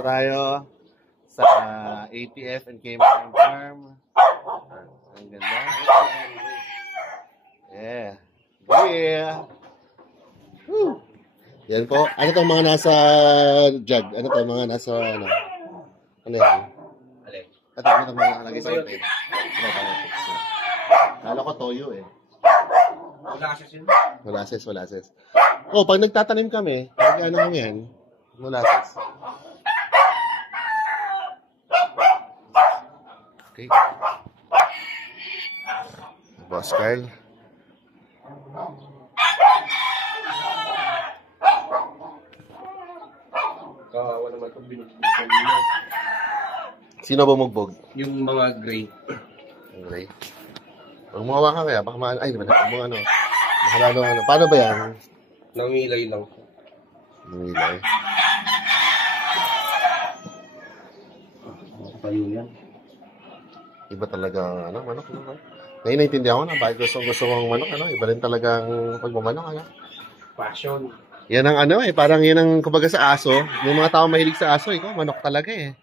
Tayo sa ATF and Cayman Farm. Ang ganda. Yeah. Yeah. Woo. Yan po. Ano itong mga nasa jug? Ano ito? Mga nasa ano? Ano yan? Ito, ano itong mga nakalagay sa ipin? Kala ko toyo eh. Molasses. Oh, pag nagtatanim kami, pag ano mo yan, molasses. Okay. Boss Carl. Kawawa naman itong binugbog nyo. Sino bumugbog? Yung mga gray. Gray. Huwag mo hawakan kaya, baka ay, diba na, mga ano. Baka lalo ano. Paano ba yan? Namilay lang. Namilay. Payo yan. Iba talaga, ano, manok, ano. Ngayon naintindihan ko na, bakit gusto mong manok, ano. Iba rin talagang pagmamanok, ano. Passion. Yan ang ano eh, parang yan ang kumbaga sa aso. May mga tao mahilig sa aso, ikaw, manok talaga eh.